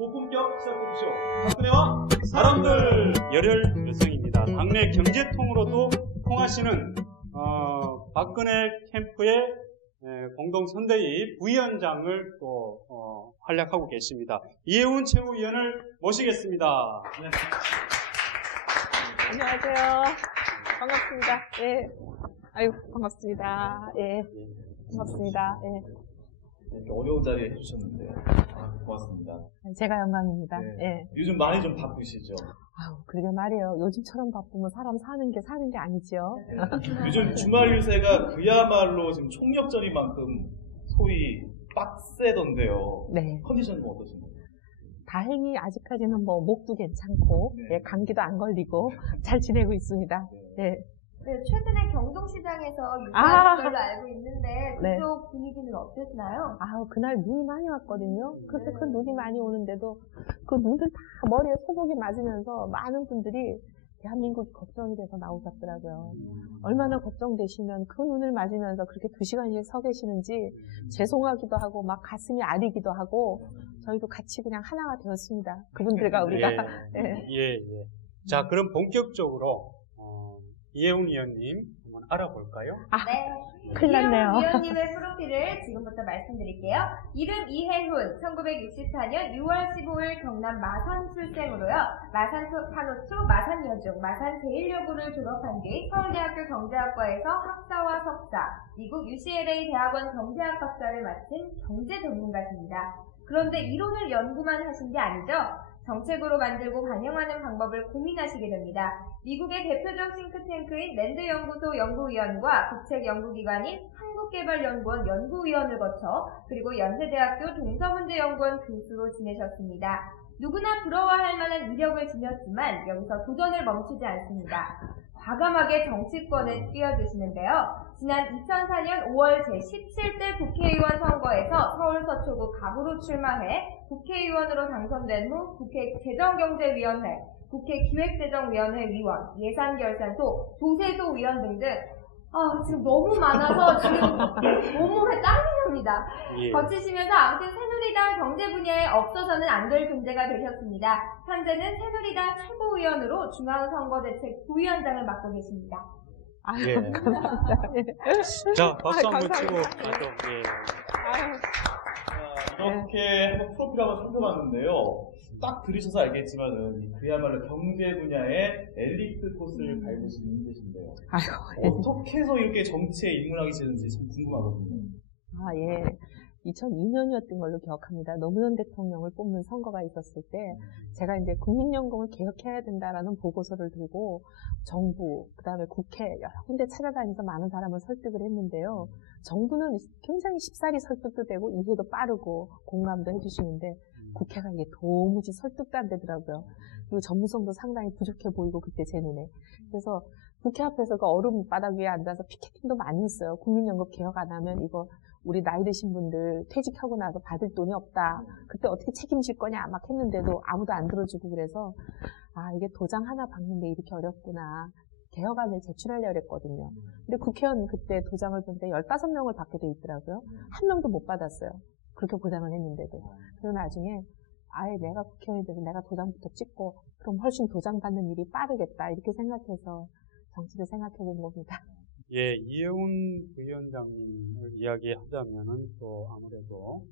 고품격 시사토크쇼 박근혜와 사람들. 열혈 여성입니다. 당내 경제통으로도 통하시는 박근혜 캠프의 공동선대위 부위원장을 또 활약하고 계십니다. 이혜훈 최고위원을 모시겠습니다. 네. 안녕하세요. 반갑습니다. 예. 아유, 반갑습니다. 예. 반갑습니다. 예. 이렇게 어려운 자리에 해주셨는데 고맙습니다. 제가 영광입니다. 네. 예. 요즘 많이 좀 바쁘시죠? 아유, 그러게 말이에요. 요즘처럼 바쁘면 사람 사는 게 아니지요. 네. 요즘 주말 유세가 그야말로 지금 총력전인 만큼 소위 빡세던데요. 네. 컨디션은 어떠신가요? 다행히 아직까지는 뭐 목도 괜찮고 네. 예, 감기도 안 걸리고 잘 지내고 있습니다. 네. 네, 최근에 경동시장에서 유사한 걸로 알고 있는데 네. 그쪽 분위기는 어땠나요? 아우, 그날 눈이 많이 왔거든요. 그렇게 큰 눈이 많이 오는데도 그 눈들 다 머리에 소복이 맞으면서 많은 분들이 대한민국이 걱정이 돼서 나오셨더라고요. 얼마나 걱정되시면 그 눈을 맞으면서 그렇게 2시간씩 서 계시는지 죄송하기도 하고 막 가슴이 아리기도 하고 저희도 같이 그냥 하나가 되었습니다. 그분들과 우리가. 예. 자, 그럼 본격적으로 이혜훈 위원님 한번 알아볼까요? 네. 큰일 났네요. 이혜훈 위원님의 프로필을 지금부터 말씀드릴게요. 이름 이혜훈, 1964년 6월 15일 경남 마산 출생으로요. 마산 판호초, 마산 여중, 마산 제1여고를 졸업한 뒤 서울대학교 경제학과에서 학사와 석사, 미국 UCLA 대학원 경제학 박사를 마친 경제 전문가십니다. 그런데 이론을 연구만 하신 게 아니죠. 정책으로 만들고 반영하는 방법을 고민하시게 됩니다. 미국의 대표적 싱크탱크인 랜드 연구소 연구위원과 국책 연구기관인 한국개발연구원 연구위원을 거쳐 그리고 연세대학교 동서문제연구원 교수로 지내셨습니다. 누구나 부러워할 만한 이력을 지녔지만 여기서 도전을 멈추지 않습니다. 과감하게 정치권에 뛰어드시는데요. 지난 2004년 5월 제17대 국회의원 선거에서 서울 서초구 갑으로 출마해 국회의원으로 당선된 후 국회 재정경제위원회, 국회 기획재정위원회 위원, 예산결산소, 조세소 위원 등등 지금 너무 많아서 지금 온몸에 땀이 납니다. 예. 거치시면서 아무튼 새누리당 경제 분야에 없어서는 안 될 존재가 되셨습니다. 현재는 새누리당 최고위원으로 중앙선거대책 부위원장을 맡고 계십니다. 아유, 예. 감사합니다. 예. 자, 박수 한번 치고 감사합니다. 가죠. 예. 아유. 이렇게 한번 프로필 한번 살펴봤는데요. 딱 들으셔서 알겠지만은 그야말로 경제 분야의 엘리트 코스를 밟으시는 힘드신데요. 아이고. 어떻게 해서 이렇게 정치에 입문하게 되는지 참 궁금하거든요. 아, 예. 2002년이었던 걸로 기억합니다. 노무현 대통령을 뽑는 선거가 있었을 때 제가 이제 국민연금을 개혁해야 된다라는 보고서를 들고 정부, 그다음에 국회 여러 군데 찾아다니면서 많은 사람을 설득을 했는데요. 정부는 굉장히 쉽사리 설득도 되고 이해도 빠르고 공감도 해주시는데 국회가 이게 도무지 설득도 안 되더라고요. 그리고 전문성도 상당히 부족해 보이고 그때 제 눈에. 그래서 국회 앞에서 그 얼음 바닥 위에 앉아서 피켓팅도 많이 했어요. 국민연금 개혁 안 하면 이거 우리 나이 드신 분들 퇴직하고 나서 받을 돈이 없다. 그때 어떻게 책임질 거냐 막 했는데도 아무도 안 들어주고 그래서 이게 도장 하나 박는데 이렇게 어렵구나. 개혁안을 제출하려고 했거든요. 근데 국회의원 그때 도장을 보는데 15명을 받게 돼 있더라고요. 한 명도 못 받았어요. 그렇게 보장을 했는데도. 그래서 나중에 아예 내가 국회의원이 돼서 내가 도장부터 찍고 그럼 훨씬 도장 받는 일이 빠르겠다. 이렇게 생각해서 정치를 생각해 본 겁니다. 예, 이혜훈 부위원장님을 이야기하자면은 또 아무래도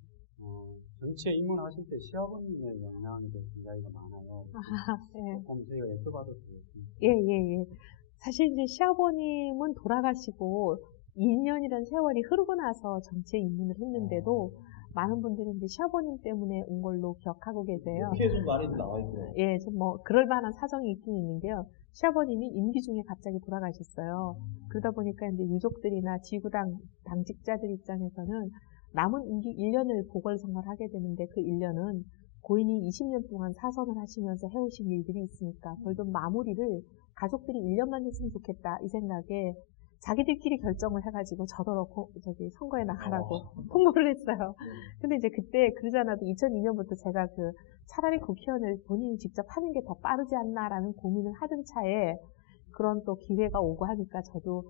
정치에 입문하실 때 시아버님의 영향이 좀 굉장히가 많아요. 예. 조금 저희가 여쭤봐도 되겠습니다. 예. 사실 이제 시아버님은 돌아가시고 2년이라는 세월이 흐르고 나서 정치에 입문을 했는데도 많은 분들이 이제 시아버님 때문에 온 걸로 기억하고 계세요. 이렇게 좀 많이 나와 있어요. 예, 좀 뭐 그럴 만한 사정이 있긴 있는데요. 시아버님이 임기 중에 갑자기 돌아가셨어요. 그러다 보니까 이제 유족들이나 지구당 당직자들 입장에서는 남은 임기 1년을 보궐선거를 하게 되는데 그 1년은 고인이 20년 동안 사선을 하시면서 해오신 일들이 있으니까 그걸 좀 마무리를 가족들이 1년만 했으면 좋겠다 이 생각에 자기들끼리 결정을 해가지고 저더러 선거에 나가라고 통보를 했어요. 근데 이제 그때 그러잖아도 2002년부터 제가 차라리 국회의원을 본인이 직접 하는 게 더 빠르지 않나라는 고민을 하던 차에 그런 또 기회가 오고 하니까 저도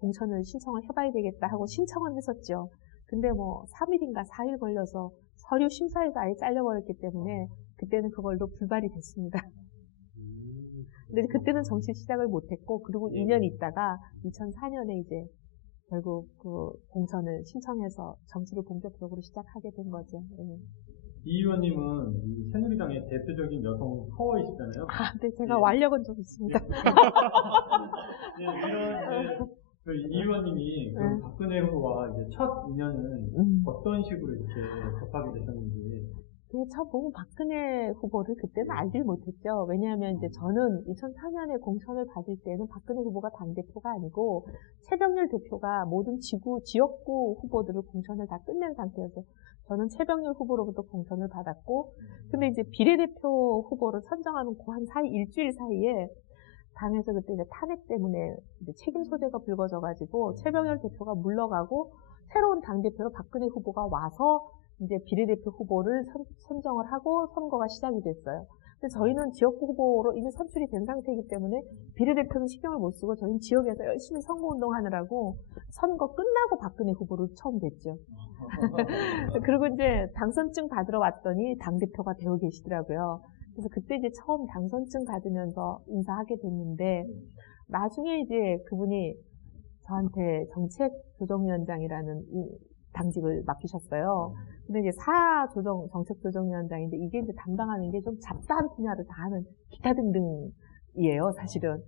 공천을 신청을 해봐야 되겠다 하고 신청을 했었죠. 근데 3일인가 4일 걸려서 서류 심사에서 아예 잘려버렸기 때문에 그때는 그걸로 불발이 됐습니다. 근데 그때는 정치 시작을 못했고, 그리고 2년 있다가 2004년에 이제 결국 그 공천을 신청해서 정치를 본격적으로 시작하게 된 거죠. 네. 이 의원님은 이 새누리당의 대표적인 여성 파워이시잖아요. 네, 제가 예. 완력은 좀 있습니다. 네, 이런 이 의원님이 그 박근혜 후보와 이제 첫 인연은 어떤 식으로 이렇게 접하게 되셨는지. 네, 저 보고 박근혜 후보를 그때는 알질 못했죠. 왜냐하면 이제 저는 2004년에 공천을 받을 때는 박근혜 후보가 당대표가 아니고 최병렬 대표가 모든 지역구 후보들을 공천을 다 끝낸 상태여서 저는 최병렬 후보로부터 공천을 받았고, 근데 이제 비례대표 후보를 선정하는 그 한 일주일 사이에 당에서 그때 이제 탄핵 때문에 이제 책임 소재가 불거져가지고 최병렬 대표가 물러가고 새로운 당대표로 박근혜 후보가 와서 이제 비례대표 후보를 선정을 하고 선거가 시작이 됐어요. 근데 저희는 지역구 후보로 이미 선출이 된 상태이기 때문에 비례대표는 신경을 못 쓰고 저희는 지역에서 열심히 선거운동하느라고 선거 끝나고 박근혜 후보를 처음 뵀죠. 그리고 이제 당선증 받으러 왔더니 당대표가 되어 계시더라고요. 그래서 그때 이제 처음 당선증 받으면서 인사하게 됐는데, 나중에 이제 그분이 저한테 정책조정위원장이라는 당직을 맡기셨어요. 근데 이제 정책조정위원장인데 이게 이제 담당하는 게 좀 잡다한 분야를 다 하는 기타 등등이에요, 사실은.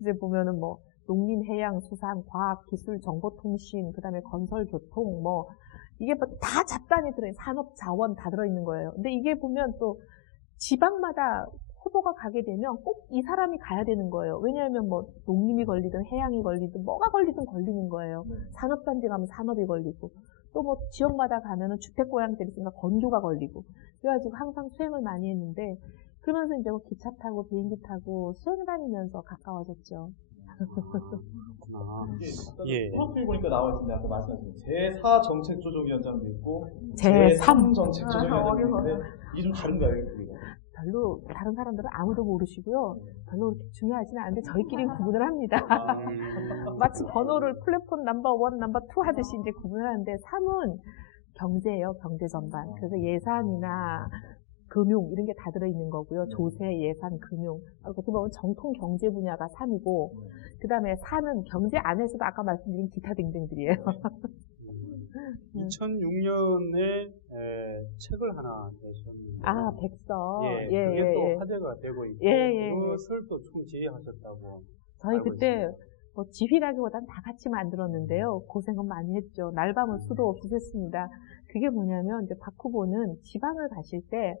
이제 보면은 뭐, 농림, 해양, 수산, 과학, 기술, 정보통신, 그 다음에 건설, 교통, 뭐, 이게 뭐 다 잡단이 들어있는, 산업, 자원 다 들어있는 거예요. 근데 이게 보면 또 지방마다 후보가 가게 되면 꼭 이 사람이 가야 되는 거예요. 왜냐하면 뭐 농림이 걸리든 해양이 걸리든 뭐가 걸리든 걸리는 거예요. 산업단지 가면 산업이 걸리고, 또 뭐 지역마다 가면은 주택고양들이 있으니까 건조가 걸리고, 그래가지고 항상 수행을 많이 했는데, 그러면서 이제 뭐 기차 타고 비행기 타고 수행 다니면서 가까워졌죠. 예. 프로필 보니까 나와 있는데 아까 말씀하신 제4 정책조정위원장도 있고 제3 제3 정책조정위원장도 있는데 이게 좀 다른가요? 그게? 별로 다른 사람들은 아무도 모르시고요. 별로 그렇게 중요하지는 않은데 저희끼리는 구분을 합니다. 마치 번호를 플랫폼 넘버 1, 넘버 2 하듯이 이제 구분을 하는데 3은 경제예요. 경제 전반. 그래서 예산이나 금융 이런 게 다 들어있는 거고요. 조세, 예산, 금융. 어떻게 보면 정통 경제 분야가 3이고, 그 다음에 4는 경제 안에서도 아까 말씀드린 기타 등등들이에요. 2006년에 책을 하나 내셨는데. 백서. 그게 또 화제가 되고 있고, 그것을 또 총지휘하셨다고. 저희 그때 뭐 지휘라기보단 다 같이 만들었는데요. 고생은 많이 했죠. 날밤을 수도 없이 했습니다. 그게 뭐냐면, 이제 박 후보는 지방을 가실 때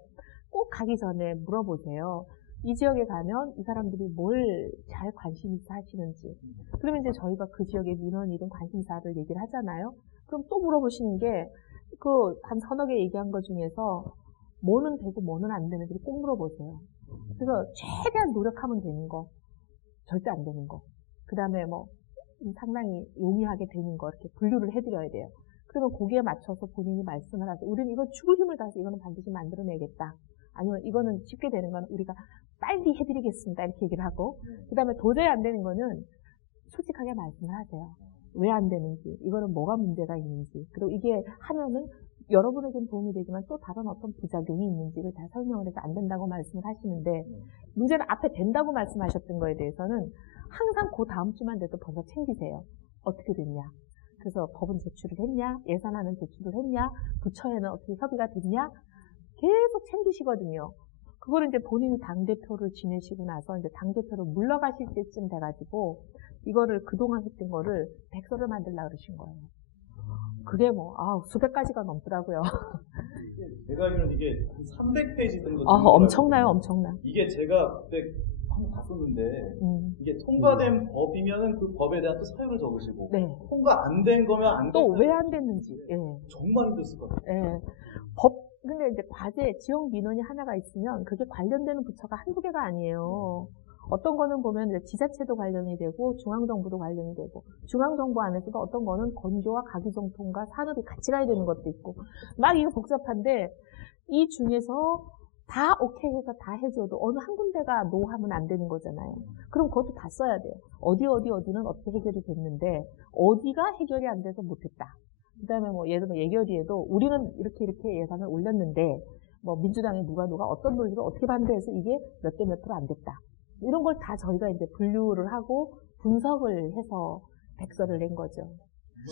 꼭 가기 전에 물어보세요. 이 지역에 가면 이 사람들이 뭘 잘 관심 있어 하시는지. 그러면 이제 저희가 그 지역의 민원이든 관심사를 얘기를 하잖아요. 그럼 또 물어보시는 게, 한 서너 개 얘기한 것 중에서 뭐는 되고 뭐는 안 되는지 꼭 물어보세요. 그래서 최대한 노력하면 되는 거, 절대 안 되는 거. 그 다음에 뭐, 상당히 용이하게 되는 거, 이렇게 분류를 해드려야 돼요. 그러면 거기에 맞춰서 본인이 말씀을 하세요. 우리는 이거 죽을 힘을 다해서 이거는 반드시 만들어내겠다. 아니면 이거는 쉽게 되는 건 우리가 빨리 해드리겠습니다. 이렇게 얘기를 하고, 그 다음에 도저히 안 되는 거는 솔직하게 말씀을 하세요. 왜 안 되는지, 이거는 뭐가 문제가 있는지, 그리고 이게 하면은 여러분에게는 도움이 되지만 또 다른 어떤 부작용이 있는지를 다 설명을 해서 안 된다고 말씀을 하시는데, 문제는 앞에 된다고 말씀하셨던 거에 대해서는 항상 그 다음 주만 돼도 벌써 챙기세요. 어떻게 됐냐? 그래서 법은 제출을 했냐? 예산안은 제출을 했냐? 부처에는 어떻게 협의가 됐냐? 계속 챙기시거든요. 그거를 이제 본인이 당대표를 지내시고 나서 이제 당대표로 물러가실 때쯤 돼가지고 이거를 그동안 했던 거를 백서를 만들려고 그러신 거예요. 그게 뭐, 수백 가지가 넘더라고요. 제가 알기로는 이게 한 300페이지 정도. 엄청나요, 엄청나. 이게 제가 그때 한번 봤었는데, 이게 통과된 법이면은 그 법에 대한 또 사유를 적으시고, 네. 통과 안 된 거면 안 된. 또 왜 안 됐는지. 정말 힘들었을 것 같아요. 근데 이제 과제, 지역 민원이 하나가 있으면 그게 관련되는 부처가 한두 개가 아니에요. 어떤 거는 보면 이제 지자체도 관련이 되고 중앙정부도 관련이 되고, 중앙정부 안에서도 어떤 거는 건조와 가기정통과 산업이 같이 가야 되는 것도 있고, 막 이거 복잡한데 이 중에서 다 오케이 해서 다 해줘도 어느 한 군데가 노 하면 안 되는 거잖아요. 그럼 그것도 다 써야 돼요. 어디는 어떻게 해결이 됐는데 어디가 해결이 안 돼서 못했다. 그 다음에 뭐 예를 들면 예결위에도 우리는 이렇게 예산을 올렸는데 뭐 민주당의 누가 어떤 논리를 어떻게 반대해서 이게 몇 대 몇 프로 안 됐다. 이런 걸 다 저희가 이제 분류를 하고 분석을 해서 백서를 낸 거죠.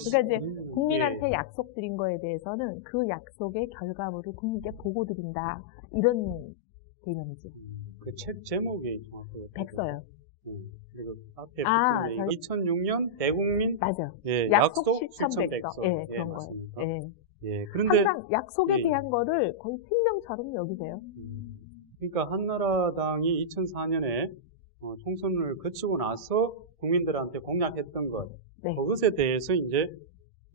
그러니까 이제 국민한테 약속드린 거에 대해서는 그 약속의 결과물을 국민께 보고 드린다. 이런 개념이죠. 그 책 제목이 정확하게 백서요. 그리고 앞에 2006년 대국민 맞아요. 약속 실천 백서. 예, 그런 맞습니다. 거예요. 그런데 항상 약속에 대한 거를 거의 생명처럼 여기세요. 그러니까 한나라당이 2004년에 총선을 거치고 나서 국민들한테 공약했던 것, 그것에 대해서 이제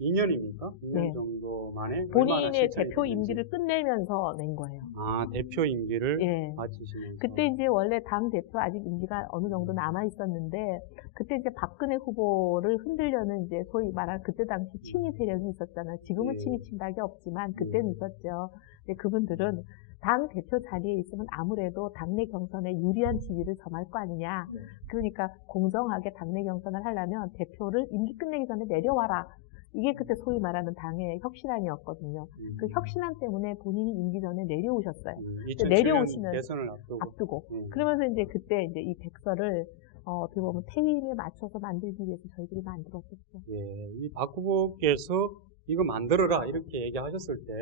2년입니까? 2년 정도 만에 본인의 대표 임기를 끝내면서 낸 거예요. 아, 대표 임기를 마치시면서. 그때 이제 원래 당 대표 아직 임기가 어느 정도 남아 있었는데 그때 이제 박근혜 후보를 흔들려는 이제 소위 말한 그때 당시 친위 세력이 있었잖아요. 지금은 친위 친박이 없지만 그때는 있었죠. 근데 그분들은 당 대표 자리에 있으면 아무래도 당내 경선에 유리한 지위를 점할 거 아니냐. 그러니까 공정하게 당내 경선을 하려면 대표를 임기 끝내기 전에 내려와라. 이게 그때 소위 말하는 당의 혁신안이었거든요. 그 혁신안 때문에 본인이 임기 전에 내려오셨어요. 내려오시면 대선을 앞두고. 그러면서 이제 그때 이제 이 백서를 어떻게 보면 퇴임에 맞춰서 만들기 위해서 저희들이 만들었었죠. 이 박 후보께서 이거 만들어라 이렇게 얘기하셨을 때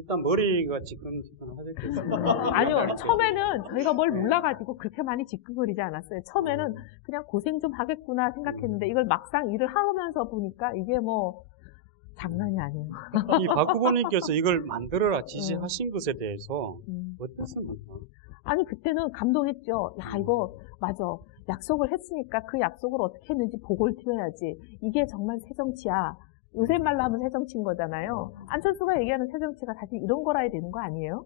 일단 머리가 지끈지끈하셨겠습니다. 아니요. 처음에는 저희가 뭘 몰라가지고 그렇게 많이 지끈거리지 않았어요. 처음에는 그냥 고생 좀 하겠구나 생각했는데 이걸 막상 일을 하면서 보니까 이게 뭐 장난이 아니에요. 이 박 후보님께서 이걸 만들어라 지시하신 것에 대해서 어땠습니까? 아니 그때는 감동했죠. 야 이거 맞아. 약속을 했으니까 그 약속을 어떻게 했는지 보고를 튀어야지. 이게 정말 새정치야. 요새 말로 하면 새정치인 거잖아요. 안철수가 얘기하는 새정치가 사실 이런 거라야 되는 거 아니에요?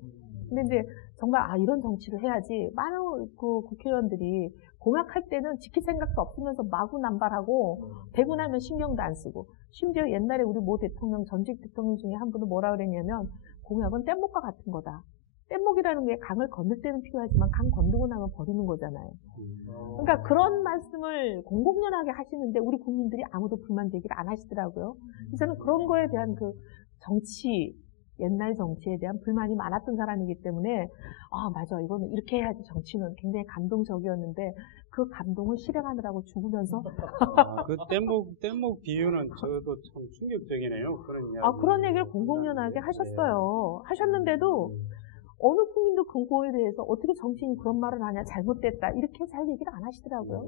근데 이제 정말 이런 정치를 해야지. 많은 그 국회의원들이 공약할 때는 지킬 생각도 없으면서 마구 남발하고 되고 나면 신경도 안 쓰고 심지어 옛날에 우리 모 대통령 전직 대통령 중에 한 분은 뭐라 그랬냐면 공약은 뗏목과 같은 거다. 뗏목이라는 게 강을 건널 때는 필요하지만 강 건너고 나면 버리는 거잖아요. 그러니까 그런 말씀을 공공연하게 하시는데 우리 국민들이 아무도 불만 제기를 안 하시더라고요. 저는 그런 거에 대한 그 정치, 옛날 정치에 대한 불만이 많았던 사람이기 때문에 맞아 이거는 이렇게 해야지 정치는 굉장히 감동적이었는데 그 감동을 실행하느라고 죽으면서 그 뗏목 비유는 저도 참 충격적이네요. 그런 이야기. 그런 얘기를 공공연하게 하셨어요. 하셨는데도 어느 국민도 그거에 대해서 어떻게 정치인이 그런 말을 하냐, 잘못됐다, 이렇게 잘 얘기를 안 하시더라고요.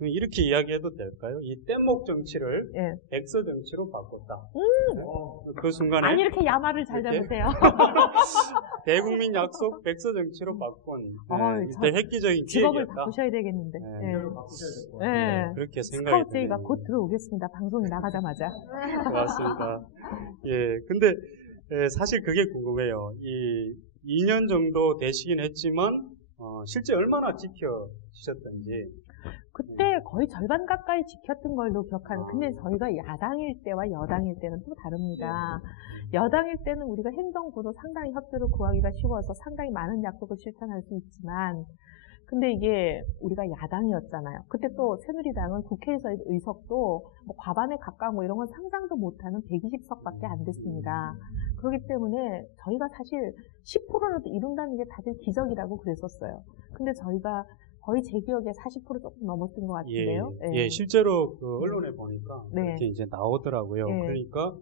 이렇게 이야기해도 될까요? 이 뗏목 정치를 백서 정치로 바꿨다. 그 순간에. 아니, 이렇게 야말을 잘 잡으세요. 대국민 약속 백서 정치로 바꾼. 획기적인 직업을 기획이었다. 바꾸셔야 되겠는데. 바꾸셔야 될 것 같아요. 그렇게 생각이 스카우트 제의가 곧 들어오겠습니다. 방송이 나가자마자. 맞습니다. 근데 사실 그게 궁금해요. 이 2년 정도 되시긴 했지만 실제 얼마나 지켜지셨던지. 그때 거의 절반 가까이 지켰던 걸로 기억하는. 근데 저희가 야당일 때와 여당일 때는 또 다릅니다. 여당일 때는 우리가 행정구도 상당히 협조를 구하기가 쉬워서 상당히 많은 약속을 실천할 수 있지만 근데 이게 우리가 야당이었잖아요. 그때 또 새누리당은 국회에서의 의석도 뭐 과반에 가까운 뭐 이런 건 상상도 못하는 120석밖에 안 됐습니다. 그렇기 때문에 저희가 사실 10%라도 이룬다는 게 다들 기적이라고 그랬었어요. 근데 저희가 거의 제 기억에 40% 조금 넘었던 것 같은데요. 실제로 그 언론에 보니까 그렇게 이제 나오더라고요. 그러니까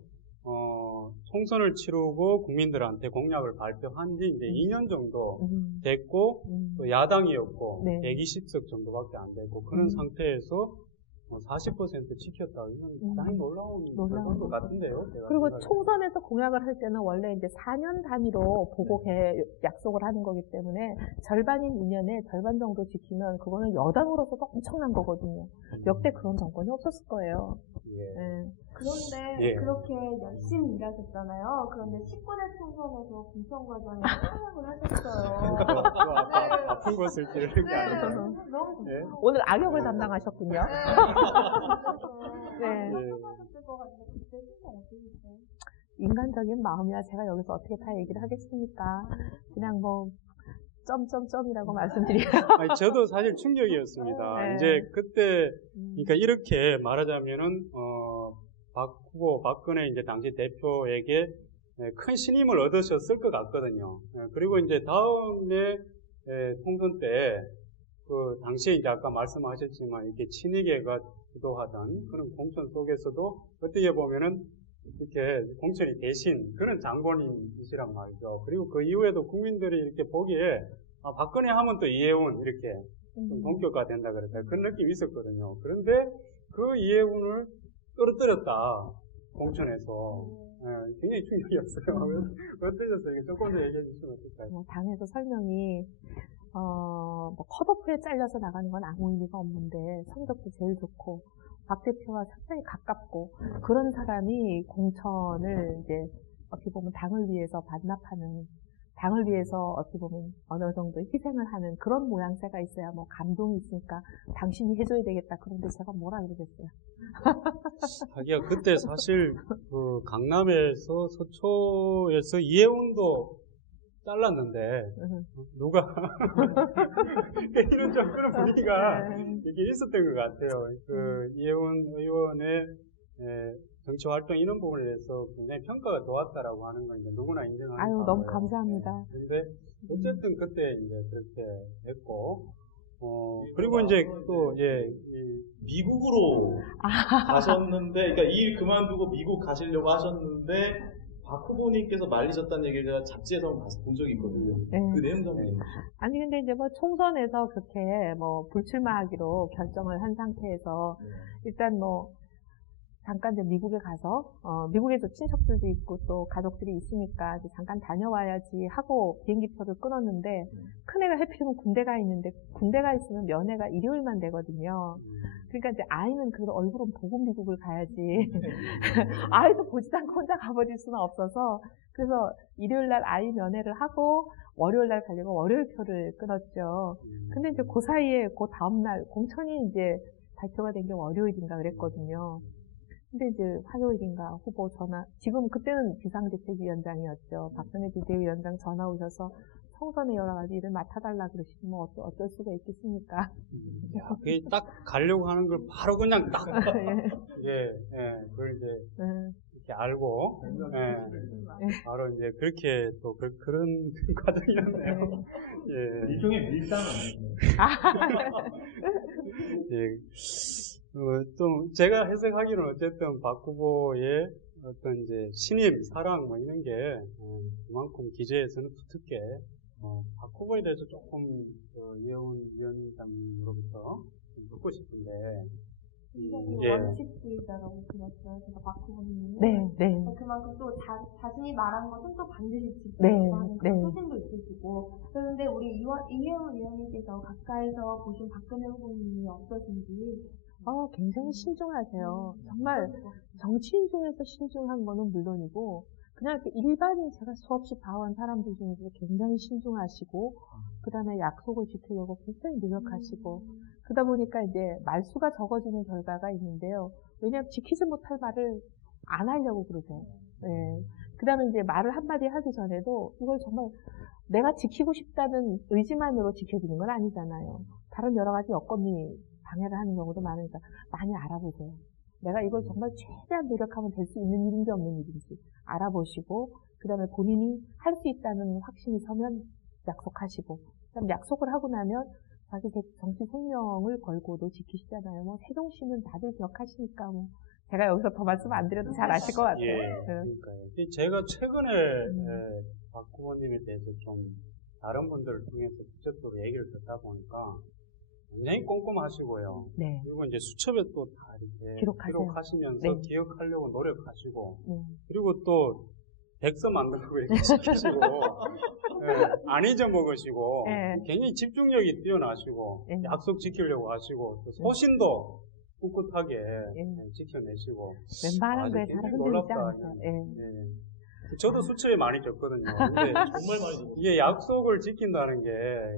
총선을 치르고 국민들한테 공약을 발표한 지 이제 2년 정도 됐고 또 야당이었고 120석 정도밖에 안 됐고 그런 상태에서 40% 지켰다. 이건 상당히 놀라운 것 같은데요. 그리고 총선에서 공약을 할 때는 원래 이제 4년 단위로 보고 약속을 하는 거기 때문에 절반인 2년에 절반 정도 지키면 그거는 여당으로서도 엄청난 거거든요. 역대 그런 정권이 없었을 거예요. 그런데 그렇게 열심히 일하셨잖아요. 그런데 19대 총선에서 공천 과정에 탈락을 하셨어요. 아픈 것을 찌르는 게 아니라. 오늘 악역을 담당하셨군요. 인간적인 마음이야 제가 여기서 어떻게 다 얘기를 하겠습니까? 그냥 뭐 점점점이라고 말씀드려요. 저도 사실 충격이었습니다. 이제 그때 그러니까 이렇게 말하자면은 박 후보 박근혜 이제 당시 대표에게 큰 신임을 얻으셨을 것 같거든요. 그리고 이제 다음에 총선 때 그 당시에 이제 아까 말씀하셨지만 이렇게 친이계가 주도하던 그런 공천 속에서도 어떻게 보면은 이렇게 공천이 되신 그런 장본인이시란 말이죠. 그리고 그 이후에도 국민들이 이렇게 보기에 박근혜 하면 또 이해운 이렇게 좀 동격화 된다 그럴까요? 그런 느낌이 있었거든요. 그런데 그 이해운을 떨어뜨렸다 공천에서. 굉장히 충격이었어요. 어떠셨어요? 조금 더 얘기해 주시면 어떨까요? 당에서 설명이 뭐 컷오프에 잘려서 나가는 건 아무 의미가 없는데 성적도 제일 좋고 박 대표와 상당히 가깝고 그런 사람이 공천을 이제 어떻게 보면 당을 위해서 반납하는, 당을 위해서 어떻게 보면 어느 정도 희생을 하는 그런 모양새가 있어야 뭐 감동이 있으니까 당신이 해줘야 되겠다. 그런데 제가 뭐라 그러겠어요. 하기야 그때 사실 그 강남에서 서초에서 이해운도 잘랐는데 누가 이런 좀 그런 분위기가 이게 있었던 것 같아요. 그 이해운 의원의 정치 활동 이런 부분에 대해서 굉장히 평가가 좋았다라고 하는 건 이제 누구나 인정하는 거예요. 아유, 너무 감사합니다. 근데 어쨌든 그때 이제 그렇게 됐고 그리고 이제 또 미국으로 가셨는데, 그러니까 일 그만두고 미국 가시려고 하셨는데 박 후보님께서 말리셨다는 얘기를 잡지에서 본 적이 있거든요. 그 내용 좀 해주시죠. 아니 근데 이제 뭐 총선에서 그렇게 뭐 불출마하기로 결정을 한 상태에서 일단 뭐 잠깐 이제 미국에 가서 미국에서 친척들도 있고 또 가족들이 있으니까 이제 잠깐 다녀와야지 하고 비행기표를 끊었는데 큰애가 하필이면 군대가 있는데 군대가 있으면 면회가 일요일만 되거든요. 그러니까 이제 아이는 그래도 얼굴은 보고 미국을 가야지. 아이도 보지도 않고 혼자 가버릴 수는 없어서 그래서 일요일날 아이 면회를 하고 월요일날 가려고 월요일표를 끊었죠. 근데 이제 그 사이에 그 다음날 공천이 이제 발표가 된 게 월요일인가 그랬거든요. 근데 이제 화요일인가 후보 전화, 지금 그때는 비상대책위원장이었죠. 박근혜 비대위원장 전화 오셔서 총선에 여러 가지 일을 맡아달라 그러시면 어쩔 수가 있겠습니까? 그게 딱 가려고 하는 걸 바로 그냥 딱, 그걸 이제 이렇게 알고, 바로 이제 그렇게 또 그런 과정이었네요. 일종의 밀당 아니에요? 좀 제가 해석하기로는 어쨌든 박 후보의 어떤 이제 신임, 사랑 뭐 이런 게 그만큼 기재에서는 두텁게 박 후보에 대해서 조금 이해운 위원장으로부터 좀 듣고 싶은데 원칙주의자라고 들었어요. 제가 박 후보님은 네. 그만큼 또 자신이 말한 것은 또 반드시 지키려고 하는 그런 소신도 있으시고. 그런데 우리 이혜원 위원님께서 가까이서 보신 박근혜 후보님이 어떠신지. 굉장히 신중하세요. 정말 정치인 중에서 신중한 거는 물론이고 그냥 이렇게 일반인 제가 수없이 봐온 사람들 중에서 굉장히 신중하시고 그 다음에 약속을 지키려고 굉장히 노력하시고 그러다 보니까 이제 말수가 적어지는 결과가 있는데요. 왜냐하면 지키지 못할 말을 안 하려고 그러세요. 그 다음에 이제 말을 한마디 하기 전에도 이걸 정말 내가 지키고 싶다는 의지만으로 지켜지는 건 아니잖아요. 다른 여러 가지 여건이 방해를 하는 경우도 많으니까 많이 알아보세요. 내가 이걸 정말 최대한 노력하면 될 수 있는 일인지 없는 일인지 알아보시고 그 다음에 본인이 할 수 있다는 확신이 서면 약속하시고 그다음 약속을 하고 나면 자기 정치 생명을 걸고도 지키시잖아요. 뭐 세종시는 다들 기억하시니까 뭐 제가 여기서 더 말씀 안 드려도 잘 아실 것 같아요. 그러니까요. 제가 최근에 박 후보님에 대해서 좀 다른 분들을 통해서 직접적으로 얘기를 듣다 보니까 굉장히 꼼꼼하시고요. 그리고 이제 수첩에 또 다 이렇게 기록하시면서 기억하려고 노력하시고, 그리고 또 백서 만들고 이렇게 시키시고, 안 잊어먹으시고, 굉장히 집중력이 뛰어나시고, 약속 지키려고 하시고, 또 소신도 꿋꿋하게 지켜내시고. 웬만한 거에 잘 흔들리지 않죠. 저도 수첩에 많이 적거든요. 근데 정말 많이 적었어요. 이게 약속을 지킨다는 게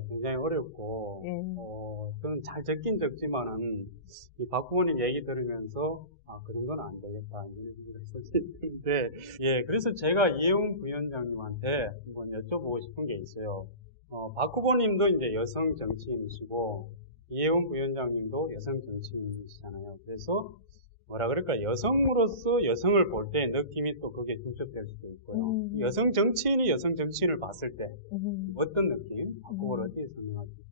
굉장히 어렵고, 저는 잘 적긴 적지만은, 이 박 후보님 얘기 들으면서, 그런 건 안 되겠다, 이런 생각이 드는데, 그래서 제가 이혜훈 부위원장님한테 한번 여쭤보고 싶은 게 있어요. 박 후보님도 이제 여성 정치인이시고, 이혜훈 부위원장님도 여성 정치인이시잖아요. 그래서, 뭐라 그럴까, 여성으로서 여성을 볼 때 느낌이 또 그게 중첩될 수도 있고요. 여성 정치인이 여성 정치인을 봤을 때 어떤 느낌? 그걸 어떻게 설명할 수 있어요?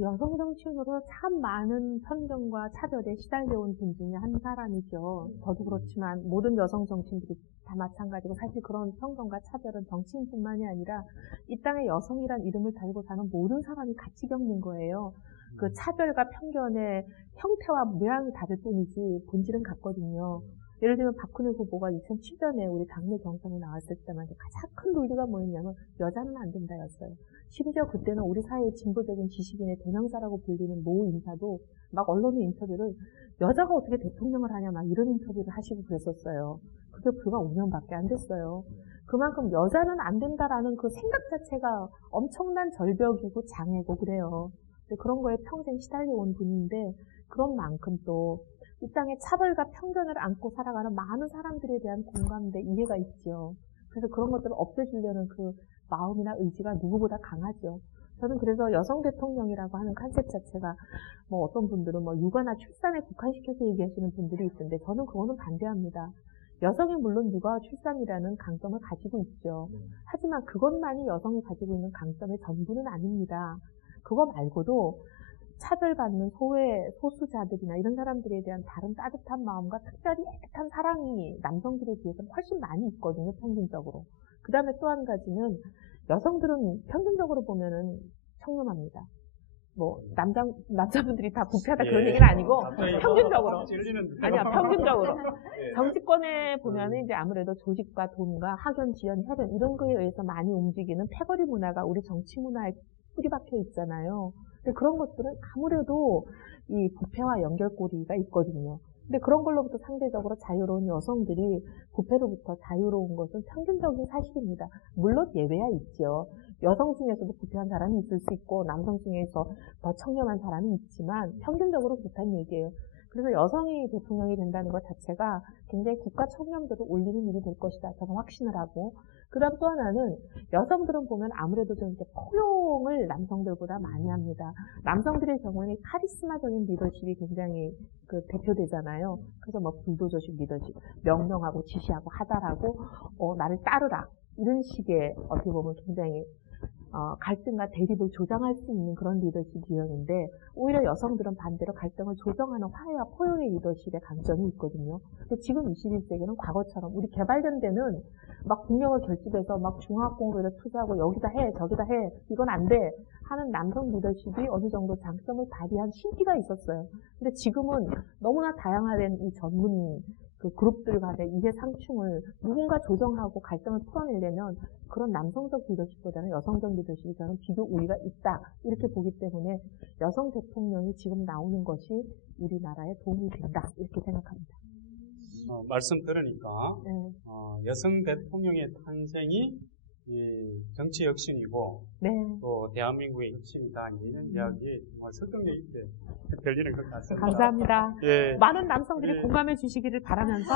여성 정치인으로 참 많은 편견과 차별에 시달려온 분 중에 한 사람이죠. 저도 그렇지만 모든 여성 정치인들이 다 마찬가지고, 사실 그런 편견과 차별은 정치인뿐만이 아니라 이 땅에 여성이란 이름을 달고 사는 모든 사람이 같이 겪는 거예요. 그 차별과 편견의 형태와 모양이 다를 뿐이지 본질은 같거든요. 예를 들면 박근혜 후보가 2007년에 우리 당내 경선에 나왔을 때만 가장 큰 논리가 뭐였냐면 여자는 안 된다였어요. 심지어 그때는 우리 사회의 진보적인 지식인의 대명사라고 불리는 모 인사도 막 언론의 인터뷰를 여자가 어떻게 대통령을 하냐 막 이런 인터뷰를 하시고 그랬었어요. 그게 불과 5년밖에 안 됐어요. 그만큼 여자는 안 된다라는 그 생각 자체가 엄청난 절벽이고 장애고 그래요. 그런 거에 평생 시달려온 분인데, 그런 만큼 또 이 땅에 차별과 편견을 안고 살아가는 많은 사람들에 대한 공감대, 이해가 있죠. 그래서 그런 것들을 없애주려는 그 마음이나 의지가 누구보다 강하죠. 저는 그래서 여성 대통령이라고 하는 컨셉 자체가 뭐 어떤 분들은 뭐 육아나 출산에 국한시켜서 얘기하시는 분들이 있던데, 저는 그거는 반대합니다. 여성이 물론 육아와 출산이라는 강점을 가지고 있죠. 하지만 그것만이 여성이 가지고 있는 강점의 전부는 아닙니다. 그거 말고도 차별받는 소수자들이나 이런 사람들에 대한 다른 따뜻한 마음과 특별히 애틋한 사랑이 남성들에 비해서는 훨씬 많이 있거든요, 평균적으로. 그 다음에 또 한 가지는 여성들은 평균적으로 보면은 청렴합니다. 뭐 남자분들이 다 부패하다 그런 얘기는 아니고 평균적으로. 아니야, 평균적으로. 정치권에 보면은 이제 아무래도 조직과 돈과 학연, 지연, 혈연 이런 거에 의해서 많이 움직이는 패거리 문화가 우리 정치 문화에 뿌리 박혀 있잖아요. 근데 그런 것들은 아무래도 이 부패와 연결고리가 있거든요. 근데 그런 걸로부터 상대적으로 자유로운 여성들이 부패로부터 자유로운 것은 평균적인 사실입니다. 물론 예외야 있죠. 여성 중에서도 부패한 사람이 있을 수 있고 남성 중에서 더 청렴한 사람이 있지만 평균적으로 그렇다는 얘기예요. 그래서 여성이 대통령이 된다는 것 자체가 굉장히 국가 청렴도를 올리는 일이 될 것이다. 저는 확신을 하고. 그 다음 또 하나는 여성들은 보면 아무래도 좀 이렇게 포용을 남성들보다 많이 합니다. 남성들의 경우에는 카리스마적인 리더십이 굉장히 대표되잖아요. 그래서 뭐 불도저식 리더십, 명령하고 지시하고 하달하고, 나를 따르라. 이런 식의 어떻게 보면 굉장히 갈등과 대립을 조장할 수 있는 그런 리더십 유형인데, 오히려 여성들은 반대로 갈등을 조정하는 화해와 포용의 리더십의 강점이 있거든요. 근데 지금 21세기는 과거처럼 우리 개발된 데는 막 국력을 결집해서 막 중화학공부에다 투자하고 여기다 해, 저기다 해, 이건 안 돼 하는 남성 리더십이 어느 정도 장점을 발휘한 시기가 있었어요. 근데 지금은 너무나 다양화된 이 전문 그룹들 간의 이해 상충을 누군가 조정하고 갈등을 풀어내려면 그런 남성적 리더십보다는 여성적 리더십이 저는 비교 우위가 있다. 이렇게 보기 때문에 여성 대통령이 지금 나오는 것이 우리나라에 도움이 된다. 이렇게 생각합니다. 말씀 들으니까 여성 대통령의 탄생이 이 정치 혁신이고 네. 또 대한민국의 혁신이다 이런 이야기 정말 설득력 있게 들리는 것 같습니다. 감사합니다. 예. 많은 남성들이 공감해 주시기를 바라면서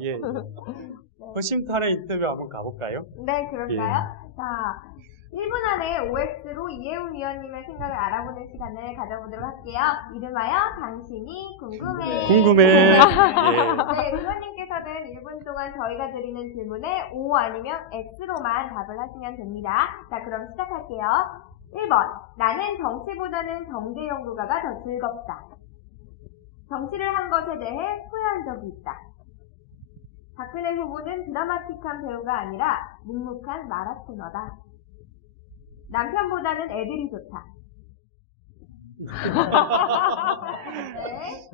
예. 허심탄회 인터뷰 한번 가볼까요? 네, 그럴까요? 자, 1분 안에 OX로 이혜훈 위원님의 생각을 알아보는 시간을 가져보도록 할게요. 이름하여 당신이 궁금해. 네, 의원님께서는 1분 동안 저희가 드리는 질문에 O 아니면 X로만 답을 하시면 됩니다. 자, 그럼 시작할게요. 1번. 나는 정치보다는 경제 연구가가 더 즐겁다. 정치를 한 것에 대해 후회한 적이 있다. 박근혜 후보는 드라마틱한 배우가 아니라 묵묵한 마라토너다. 남편보다는 애들이 좋다. 네.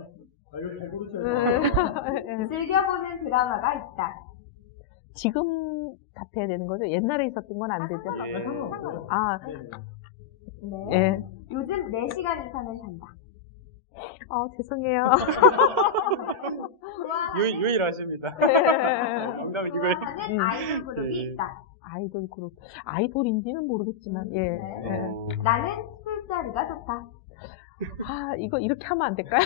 이거 잘 고르셔요. 즐겨보는 드라마가 있다. 지금 답해야 되는 거죠? 옛날에 있었던 건 안 되죠? 상관없어요. 네. 예. 요즘 4시간 이상을 잔다. 죄송해요. 유일하십니다. 좋아하는 아이돌 그룹이 있다. 아이돌 그룹. 아이돌인지는 모르겠지만, 예. 네. 나는 술자리가 좋다. 이거 이렇게 하면 안 될까요?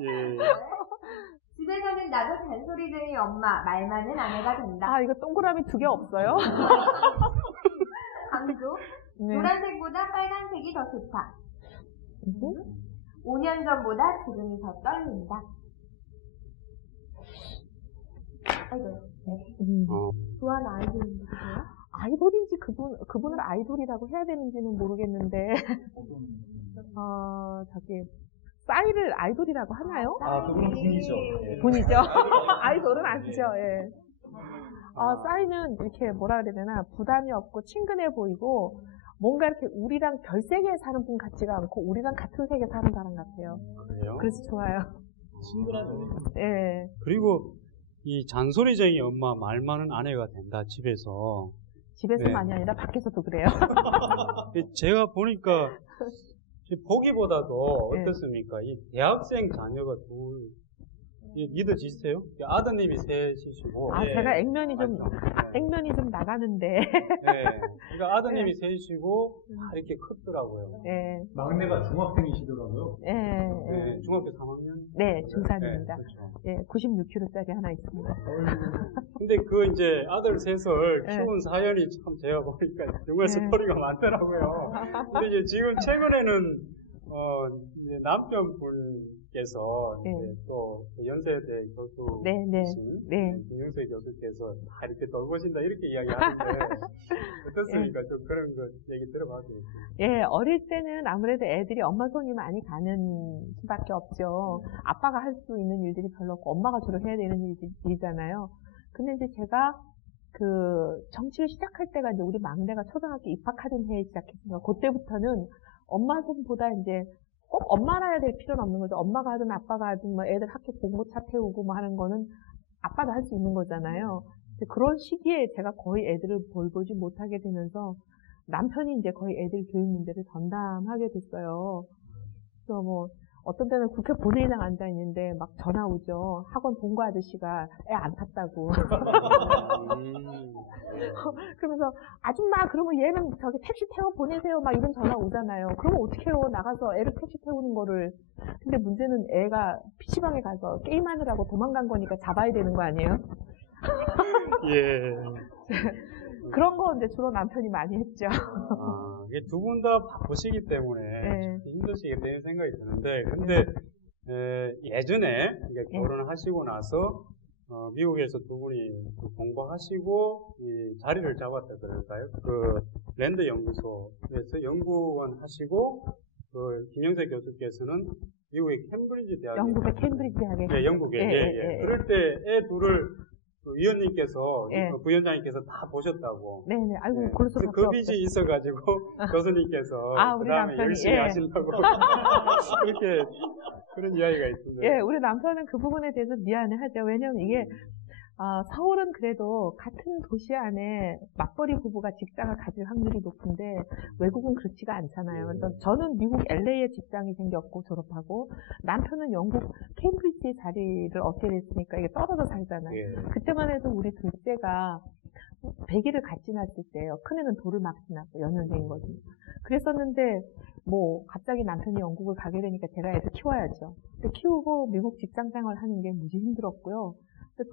예. 집에서는 나도 잔소리쟁이 엄마, 말 많은 아내가 된다. 이거 동그라미 2개 없어요? 강조. 네. 노란색보다 빨간색이 더 좋다. 5년 전보다 지금이 더 떨린다. 아이고. 네. 좋아하는 아이돌이 누구세요? 아이돌인지 그분을 아이돌이라고 해야 되는지는 모르겠는데, 저기, 싸이를 아이돌이라고 하나요? 그분은 분이죠. 예. 분이죠. 아이돌은 아니죠, 예. 싸이는 이렇게 뭐라 그래야 되나, 부담이 없고 친근해 보이고, 뭔가 이렇게 우리랑 별세계에 사는 분 같지가 않고, 우리랑 같은 세계에 사는 사람 같아요. 그래요? 그래서 좋아요. 친근한 연예인. 예. 그리고 이 잔소리쟁이 엄마, 말 많은 아내가 된다, 집에서. 집에서만이 네. 아니라 밖에서도 그래요. 제가 보니까 보기보다도 네. 어떻습니까? 이 대학생 자녀가 둘 믿어지세요? 아드님이 셋이시고. 네. 제가 액면이 좀 나가는데. 네. 그러니까 아드님이 셋이시고 다 이렇게 컸더라고요. 네. 막내가 중학생이시더라고요. 네. 네. 중학교 3학년? 네, 중3입니다. 네, 그렇죠. 네, 96kg짜리 하나 있습니다. 근데 그 이제 아들 셋을 키운 사연이 참 제가 보니까 정말 스토리가 많더라고요. 근데 이제 지금 최근에는 이제 남편분께서 이제 또 연세대 교수이신 김영세 교수께서 다 이렇게 돌보신다 이렇게 이야기하는데 어떻습니까? 좀 그런 거 얘기 들어봤어요. 예, 어릴 때는 아무래도 애들이 엄마 손이 많이 가는 수밖에 없죠. 아빠가 할 수 있는 일들이 별로 없고 엄마가 주로 해야 되는 일이잖아요. 근데 이제 제가 정치를 시작할 때가 이제 우리 막내가 초등학교 입학하던 해에 시작했으니까 그때부터는 엄마 손보다 이제 꼭 엄마라 해야 될 필요는 없는 거죠. 엄마가 하든 아빠가 하든 뭐 애들 학교 공부차 태우고 뭐 하는 거는 아빠가 할 수 있는 거잖아요. 그런 시기에 제가 거의 애들을 돌보지 못하게 되면서 남편이 이제 거의 애들 교육 문제를 전담하게 됐어요. 그래서 뭐 어떤 때는 국회 본회의장 앉아 있는데 막 전화 오죠. 학원 본고 아저씨가 애 안 탔다고. 그러면서 아줌마 그러면 얘는 저기 택시 태워 보내세요 막 이런 전화 오잖아요. 그러면 어떻게 해요? 나가서 애를 택시 태우는 거를. 근데 문제는 애가 PC방에 가서 게임하느라고 도망간 거니까 잡아야 되는 거 아니에요? 예. 그런 거 이제 주로 남편이 많이 했죠. 이게 두 분 다 바쁘시기 때문에 힘드시겠다는 생각이 드는데, 근데 예전에 결혼을 하시고 나서 미국에서 두 분이 공부하시고 이 자리를 잡았다 그럴까요? 그 랜드 연구소에서 연구원 하시고 김영세 교수께서는 미국의 캠브리지 대학에 영국의 캠브리지 대학에 네, 영국에 그럴 때 애 둘을 위원님께서 부위원장님께서 다 보셨다고. 네네. 아이고 그래서 그 빚이 있어가지고 교수님께서 우리 그다음에 남편이, 열심히 하시려고 그렇게 그런 이야기가 있습니다. 예, 우리 남편은 그 부분에 대해서 미안해하죠. 왜냐면 이게 서울은 그래도 같은 도시 안에 맞벌이 부부가 직장을 가질 확률이 높은데 외국은 그렇지가 않잖아요. 그래서 저는 미국 LA에 직장이 생겼고 졸업하고 남편은 영국 케임브리지에 자리를 얻게 됐으니까 이게 떨어져 살잖아요. 그때만 해도 우리 둘째가 100일을 같이 낳았을 때요. 큰애는 돌을 막 지났고 연년생인 거지. 그랬었는데 뭐 갑자기 남편이 영국을 가게 되니까 제가 애들 키워야죠. 키우고 미국 직장 생활 하는 게 무지 힘들었고요.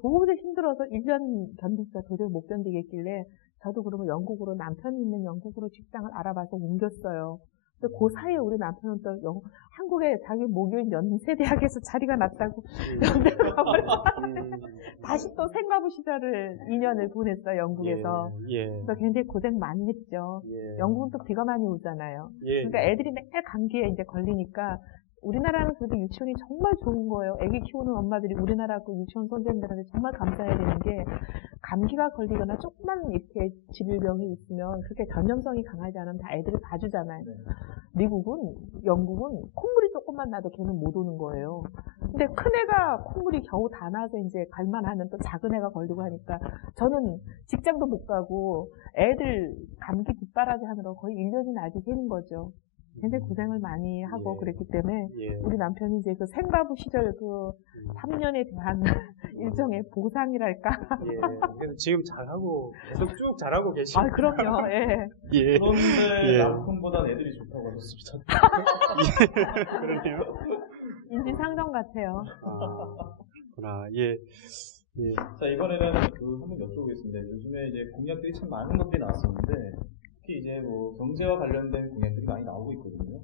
도저히 힘들어서 1년 견디기가 도저히 못 견디겠길래 저도 그러면 영국으로 남편이 있는 영국으로 직장을 알아봐서 옮겼어요. 근데 그 사이에 우리 남편은 또 한국에 자기 모교인 연세대학에서 자리가 났다고 연대를 가버려서 다시 또 생과부 시절을 2년을 보냈어요, 영국에서. 그래서 굉장히 고생 많이 했죠. 영국은 또 비가 많이 오잖아요. 그러니까 애들이 맨날 감기에 이제 걸리니까 우리나라는 그래도 유치원이 정말 좋은 거예요. 애기 키우는 엄마들이 우리나라 그 유치원 선생님들한테 정말 감사해야 되는 게 감기가 걸리거나 조금만 이렇게 질병이 있으면 그렇게 전염성이 강하지 않으면 다 애들을 봐주잖아요. 미국은, 영국은 콧물이 조금만 나도 걔는 못 오는 거예요. 근데 큰애가 콧물이 겨우 다 나서 이제 갈만하면 또 작은 애가 걸리고 하니까 저는 직장도 못 가고 애들 감기 뒷바라지 하느라 거의 1년이 낮이 새는 거죠. 굉장히 고생을 많이 하고 그랬기 때문에 우리 남편이 이제 그 생과부 시절 그 3년에 대한 일종의 보상이랄까. 그래서 지금 잘하고 계속 쭉 잘하고 계시죠. 그럼요. 그런데 남편보다는 애들이 좋다고 하셨습니다. 그러네요. 인지상정 같아요. 그렇구나. 자, 이번에는 한번 여쭤보겠습니다. 요즘에 이제 공약들이 참 많은 것들이 나왔었는데, 특히 이제 뭐 경제와 관련된 공약들이 많이 나오고 있거든요.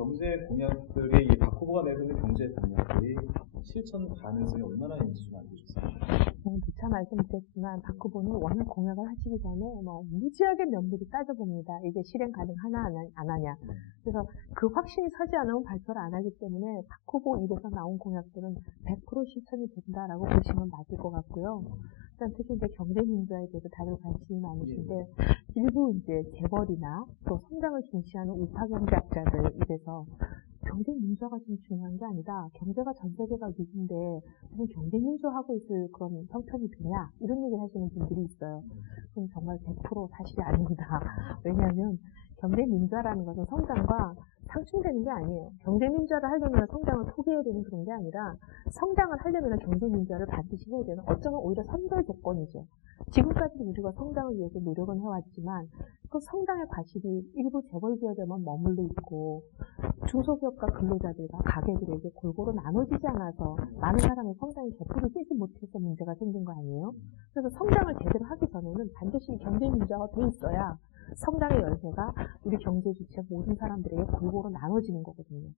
경제 공약들이 이 박 후보가 내세우는 경제 공약들이 실천 가능성이 얼마나 있는지 좀 알려주세요. 누차 말씀드렸지만 박 후보는 워낙 공약을 하시기 전에 무지하게 면밀히 따져봅니다. 이게 실행 가능하나 안 하냐. 그래서 그 확신이 서지 않으면 발표를 안 하기 때문에 박 후보 입에서 나온 공약들은 100% 실천이 된다라고 보시면 맞을 것 같고요. 일단 특히 이제 경제민주화에 대해서 다들 관심이 많으신데 일부 이제 재벌이나 또 성장을 중시하는 우파 경제학자들 입에서 경제민주화가 좀 중요한 게 아니다. 경제가 전 세계가 위기인데 무슨 경제민주화하고 있을 그런 형편이 되냐 이런 얘기를 하시는 분들이 있어요. 그건 정말 100% 사실이 아닙니다. 왜냐하면 경제민주화라는 것은 성장과 상충되는 게 아니에요. 경제민주화를 하려면 성장을 포기해야 되는 그런 게 아니라 성장을 하려면 경제민주화를 반드시 해야 되는 어쩌면 오히려 선별 조건이죠. 지금까지 우리가 성장을 위해서 노력은 해왔지만 그 성장의 과실이 일부 재벌 기업에만 머물러 있고 중소기업과 근로자들과 가게들에게 골고루 나눠지지 않아서 많은 사람의 성장의 개풀을 떼지 못해서 문제가 생긴 거 아니에요? 그래서 성장을 제대로 하기 전에는 반드시 경제민주화가 돼 있어야 성장의 열쇠가 우리 경제 주체 모든 사람들에게 골고루 나눠지는 거거든요.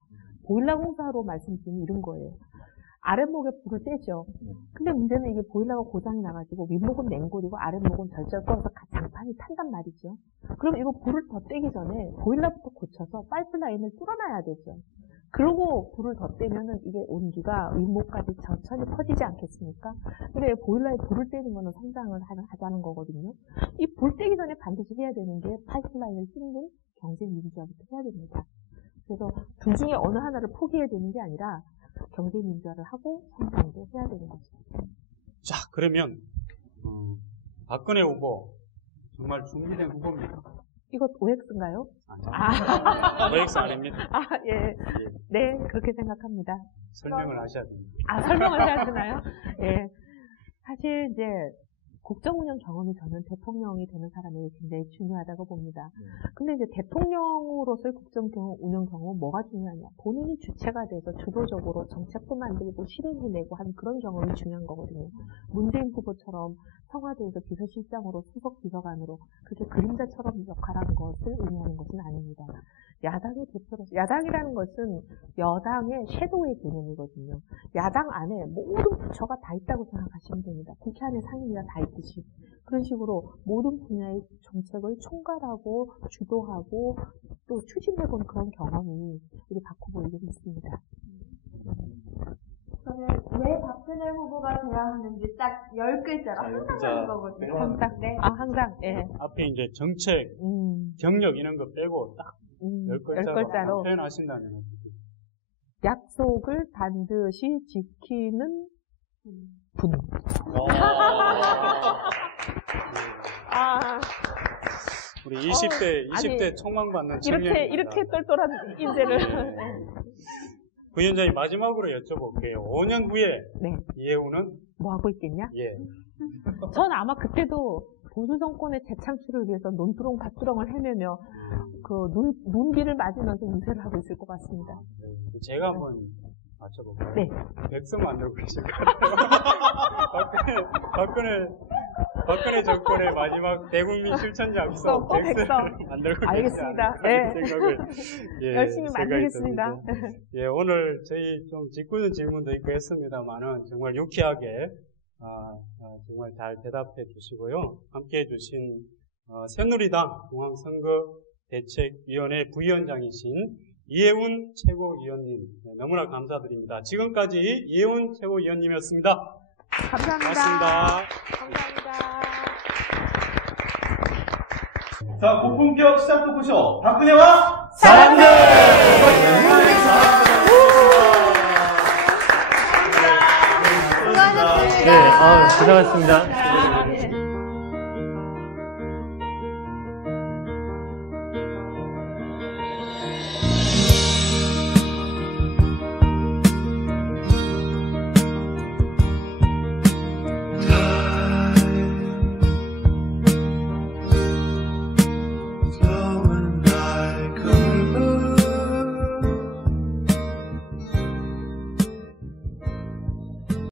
보일러 공사로 말씀드리면 이런 거예요. 아랫목에 불을 떼죠. 근데 문제는 이게 보일러가 고장이 나가지고 윗목은 냉골이고 아랫목은 절절 끓어서 장판이 탄단 말이죠. 그럼 이거 불을 더 떼기 전에 보일러부터 고쳐서 파이프라인을 뚫어놔야 되죠. 그러고 불을 더 떼면은 이게 온기가 윗목까지 천천히 퍼지지 않겠습니까? 근데 보일러에 불을 떼는 거는 성장을 하자는 거거든요. 이 불 떼기 전에 반드시 해야 되는 게 파이프라인을 뚫는 경제민주화부터 해야 됩니다. 그래서 둘 중에 어느 하나를 포기해야 되는 게 아니라 경제민주화를 하고 성장도 해야 되는 거죠. 자, 그러면 박근혜 후보 정말 준비된 후보입니까? 이거 OX인가요? OX 아닙니다. 예. 네, 그렇게 생각합니다. 설명을 하셔야 됩니다. 설명을 해야 되나요? 예. 사실 이제 국정운영 경험이 저는 대통령이 되는 사람이 굉장히 중요하다고 봅니다. 근데 이제 대통령으로서의 국정운영 경험은 뭐가 중요하냐? 본인이 주체가 돼서 주도적으로 정책도 만들고 실행해내고 하는 그런 경험이 중요한 거거든요. 문재인 후보처럼 청와대에서 비서실장으로 수석 비서관으로 그렇게 그림자처럼 역할하는 것을 의미하는 것은 아닙니다. 야당의 대표로서, 야당이라는 것은 여당의 섀도우의 개념이거든요. 야당 안에 모든 부처가 다 있다고 생각하시면 됩니다. 국회 안에 상임위가 다 있듯이. 그런 식으로 모든 분야의 정책을 총괄하고 주도하고 또 추진해본 그런 경험이 우리 박 후보에게 있습니다. 저는 왜 박근혜 후보가 돼야 하는지 딱 10글자로 항상 하는 거거든요. 항상, 네. 항상, 예. 앞에 이제 정책, 경력 이런 거 빼고 딱 10글자로 표현하신다면 약속을 반드시 지키는 분. 우리 20대 촉망받는 청년. 이렇게 똘똘한 인재를. 구 위원장님 마지막으로 여쭤볼게요. 5년 후에 네. 이해훈은 뭐 하고 있겠냐? 예. 전 아마 그때도 보수 정권의 재창출을 위해서 논두렁 밭두렁을 헤매며 그 눈비를 맞으면서 유세를 하고 있을 것 같습니다. 제가 한번 맞춰볼까요? 네. 백성 만들고 계실 것 같아요. 박근혜 정권의 마지막 대국민 실천 약속 백성을 만들고 계시지 알겠습니다. 않을까 네. 생각을 열심히 만들겠습니다. 예, 오늘 저희 좀 짓궂은 질문도 있고 했습니다만은 정말 유쾌하게 정말 잘 대답해 주시고요. 함께 해주신 새누리당 중앙선거대책위원회 부위원장이신 이해훈 최고위원님 너무나 감사드립니다. 지금까지 이해훈 최고위원님이었습니다. 감사합니다. 고맙습니다. 감사합니다. 자, 고품격 시작 토크쇼 박근혜와 사람들! 수고하셨습니다. 네, 고생하셨습니다.